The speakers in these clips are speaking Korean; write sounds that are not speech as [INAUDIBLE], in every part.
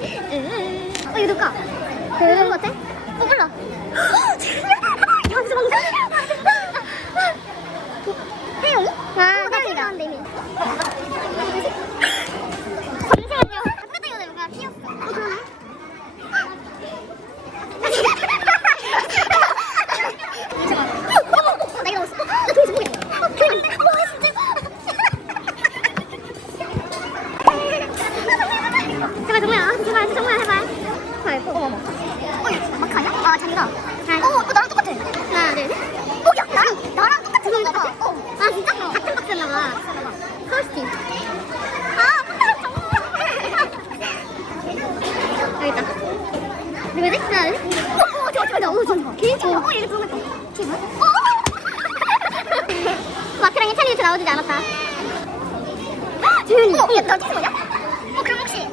어, 이거 누가? 거 같아? 어, 몰라. 잠시만. 태용이? 아, 태용이다. 이미. 잠시만요. 아까 전에 뭔가 튀었어. 어, 그러네. 어, 나 이거 넣었어. 나 도대체 모르겠네. 어, 그래. 와, 진짜. 제발 정말 제발 정말 해봐요. 헐, 어머 어머. 어, 이거 마크 아, 자기가. 어, 어, 나랑 똑같아. 하나, 둘, 셋. 어, 야, 나랑 나랑 똑같은 건가 봐. 어. 아, 진짜? 같은 박스였나 봐. 서울시티. 아, 여기 있다. 누구지? 하나, 둘, 셋. 어, 어, 좋아, 좋아, 좋아. 오, 좋아. 개인적으로. 어, 얘가 들어갔다. 걔 뭐야? 어, 어. [LAUGHS] 마크랑 해찬이 이렇게 나오지 않았다. 재윤이. 어, 야, 나 찍은 거냐? 어, 그럼 혹시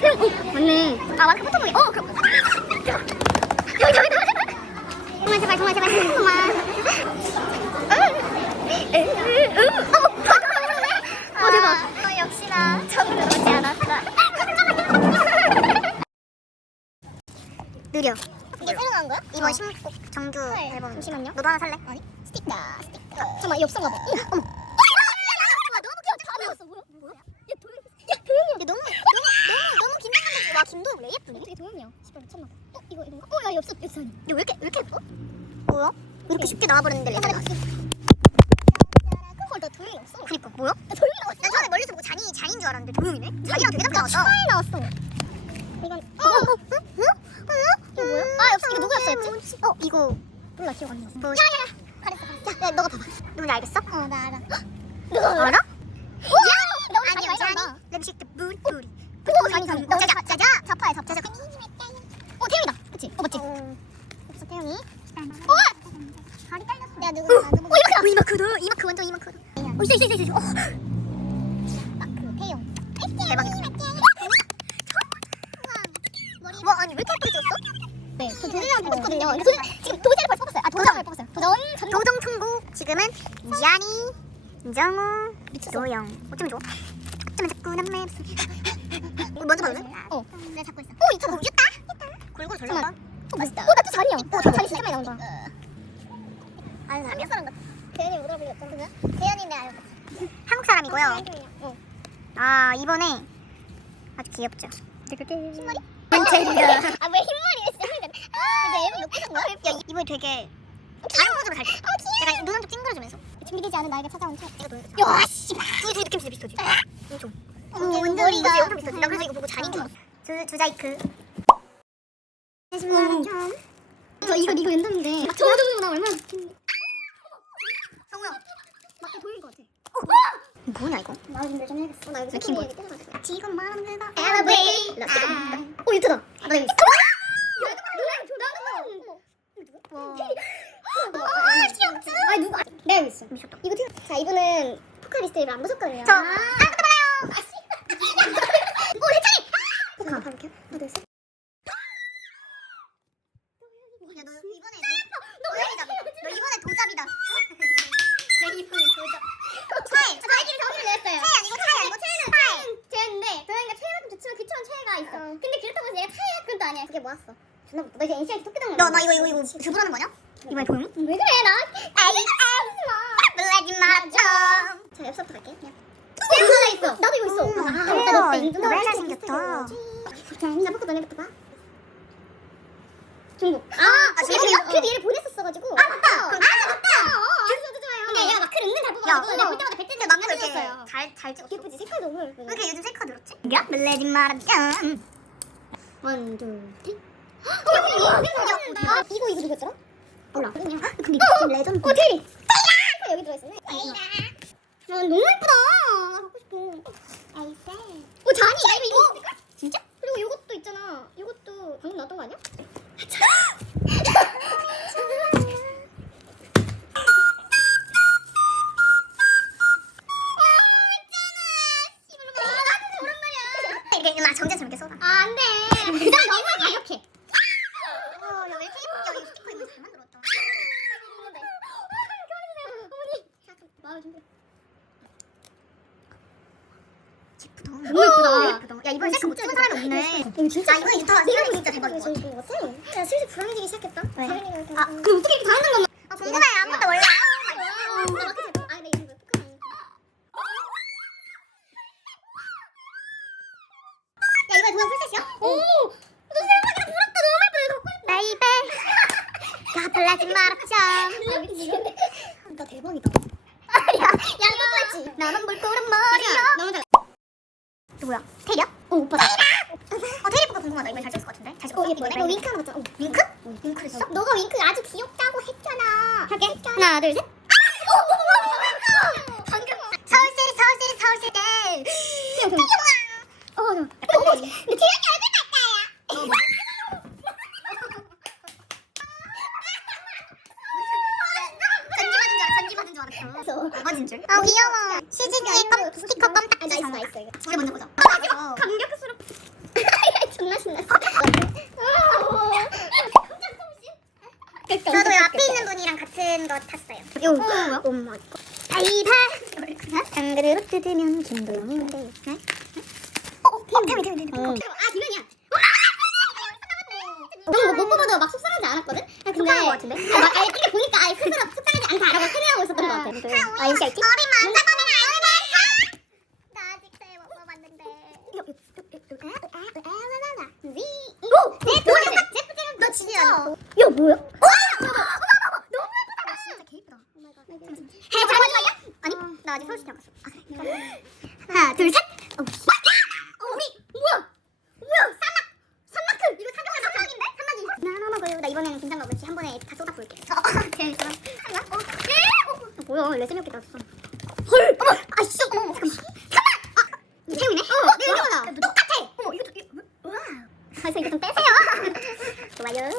그럼 어, 맞네. 아, 마크 포토북이. 어, 그럼. 정말 제발 정말 제발 정말. 어, 대박. 어, 역시나 정을 오지 않았다. 느려. 이게 새로 나온 거야? 이번 신곡 정규 앨범. 잠시만요. 너도 하나 살래? 아니. 스티커, 스티커. 잠깐만, 엽서가 봐. 어머. 와, 너무. 너무 너무 너무 긴장감이 와, 김도영 왜 예쁘니? 되게 도영이야. 씨발 미쳤나 봐. 어, 이거 이건가? 어, 야, 엽서 엽서 아니. 야왜 이렇게 왜 이렇게 예뻐? 뭐야? 이렇게 쉽게 나와버렸는데 레전드. 헐, 나 도영이 없어. 그니까 뭐야? 나 도영이 나왔어. 난 처음에 멀리서 보고 잔이 잔인 줄 알았는데 도영이네. 자기랑 되게 닮게 나왔다. 차에 나왔어. 이건 어, 어, 어, 응? 응? 이거 뭐야? 아, 엽서 이거 누구 엽서였지? 어, 이거 몰라 기억 안 나. 뭐? 야야. 잘했어, 잘했어. 야, 너가 봐봐. 누군지 알겠어? 어, 나 알아. 너가 알아? 야, 너 아니 랩식 때 뿌리 뿌리. 오, 아니. 너 자자. 자자. 어, 태영이다. 그치? 어, 맞지? 없어 태영이. 어! 다리 딸렸어. 내가 누구 나 누구? 어, 이마크. 이마크도. 이마크 완전 이마크도. 어, 있어 있어 있어 있어. 어. 마크 태영. 대박이다. 와, 아니 왜 예쁘게 찍었어? 네, 저 도전이랑 뽑았거든요. 근데 도전, 지금 도전을 벌써 뽑았어요. 아, 도전을 뽑았어요. 도전, 도전 천국. 지금은 지안이, 정우, 노영. 어쩌면 좋아? 어쩌면 자꾸 난 맵소. [LAUGHS] 이거 먼저 봐도 돼? 어. 내가 잡고 있어. 오, 이거 이겼다. 골고루 잘 나온다. 어, 맛있다. 어, 나또. 어, 저 자리 진짜 많이 나온다. 사람 몇 사람 같아? 대현이 못 알아보려 누구야? 대현인데 알고. 한국 사람이고요. 어. 아, 이번에 아주 귀엽죠. 흰머리? 반짝이야. 아, 왜 흰머리를 진짜 근데 앨범 몇 부신 거야? 야, 이번에 되게 다른 모드로 갈 때. 약간 눈 한쪽 찡그려주면서. 준비되지 않은 나에게 찾아온 책. 이거 너무 야, 씨. 둘이 느낌 진짜 비슷하지? 엄청. 어, 머리가 엄청 비슷하지? 나 그래서 이거 보고 잔인 줄 알았어. 주, 주자이크. 저 이거 이거 랜덤인데. 저 정도 나 얼마나 웃긴데. 성우야. 맞게 보일 것 같아. 뭐냐 이거? 나 근데 좀 해야겠어. 나 이거 키보드. 지금 마음 그거. 엘리베이. 오 유튜다. 나 이거. 와, 귀엽죠? 아니 누구? 내가 있어. 미쳤다. 이거 티 자, 이분은 포카리스트를 안 보셨거든요. 저. 아, 또 봐요. 오, 해찬이. 포카. 가볼게요. 하나, 둘, 셋. 야, 너 이번에 도잡이다. 너 이번에 도잡이다. 너 이번에 도잡. 차에. 저희끼리 정리를 냈어요. 차에 아니고 차에 아니고 차에는 차에. 쟤인데 도영이가 차이가 좀 좋지만 그처럼 차이가 있어. 근데 그렇다고 해서 얘가 차이야 그건 또 아니야. 그게 모았어. 존나 웃겨. 너 이제 토끼당. 너나 이거 이거 이거 주문하는 거냐? 이번에 도영이? 왜 그래 나? 알겠어. 블랙이 맞죠. 자 앱서부터 갈게. 태양 하나 있어. 나도 이거 있어. 아, 나 너, 너, 왜 잘생겼다. 자, 나 포크 너네부터 봐. 중국. 아, 아 중국이야? 그래도 얘를 보냈었어가지고. 아 맞다. 아 맞다. 근데 얘가 마크를 은근 잘 뽑아가지고 내가 볼 때마다 백 대때 남겨 줬어요. 잘잘 찍었어. 예쁘지 색깔 너무 예쁘. 왜 이렇게 요즘 셀카 늘었지? 야, 블레디 마라짱. 원, 둘, 셋. 어, 이거 야, 이거 이거 누구였더라? 몰라. 근데 이거 레전드. 어, 테리. 테리야. 여기 들어있었네. 테리야. 아, 너무 예쁘다. 나 갖고 싶어. 에이세. 어. 나 이거 이거 있을까? 진짜? 그리고 이것도 있잖아. 이것도 방금 나왔던 거 아니야? 정제처럼 이렇게 쏟아. 아, 안 돼. 그 사람 너무 가격해. 어, 야, 왜 이렇게 예쁘게 여기 스티커 이거 잘 만들었다. 어머니. 자, 좀 마을 준비. 예쁘다. 너무 예쁘다. 야, 이번 셀카 못 찍은 사람이 없네. 이거 진짜 이거 이거 이거 진짜 대박이야. 야 슬슬 불안해지기 시작했다. 왜? 아 그럼 어떻게 이렇게 다 하는 거만? 아 궁금해 아무것도 몰라. 아 근데 이거 야 이거 동안 풀셋이야? 오! 너 대박이다 부럽다 너무 예뻐 이거 갖고 싶다 베이베 가팔라진 마라짱 나 대박이다 야 양복까지 나만 볼 거란 말이야 너무 잘 누구야? 테리야? 어 오빠다 어 테리 오빠 궁금하다 이번에 잘 찍을 것 같은데 잘 찍었어? 어. 이번에? 너 윙크 하는 거 같잖아. 어, 윙크? 윙크 했어? 너가 윙크 아주 귀엽다고 했잖아 할게. 하나 둘셋 방금 서울시리 서울시리 서울시리 어, 너. 어머 근데 태연이 얼굴 같다야 맞은 줄? 아 귀여워 시즈니의 껌 스티커 껌 딱지 나 있어, 있어, 이거. 우리 먼저 보자 아 감격스럽 [LAUGHS] 존나 신났어. 저도 앞에 있는 분이랑 같은 거 탔어요 이거 뭐야? 엄마. 아이파 장그르로 뜯으면 김도영인데 네? 어? 어? 태미 태미 태미 어. 아 김현이야 너무 못 뽑아도 막 속상하지 않았거든? 아, 근데. 속상한 거 같은데? 아, NCIT? 머리 만져보면 알지 나 아직 새해 못 뽑았는데. 오! 내 도전 예쁘지는 너 진짜. 야, 뭐야? 너무 예쁘다. 나 진짜 개 예쁘다. 해 잠깐만요. 아니 나 아직 서울시티 안 갔어. 아, 그래. 하나 둘셋. 어, 어, 먹어요. 나 이번에는 김장가 그렇지 한 번에 다 쏟아부을게. 어어 예? 어, 아, 뭐야, 레즈미 없게 나왔어. 헐! 어머! 아씨 어머 잠깐만. 잠깐만! 아 이거 태우네 어 내가 똑같아! 어머 이거 이거- 와. 그래서 이거 좀 빼세요. [LAUGHS] 좋아요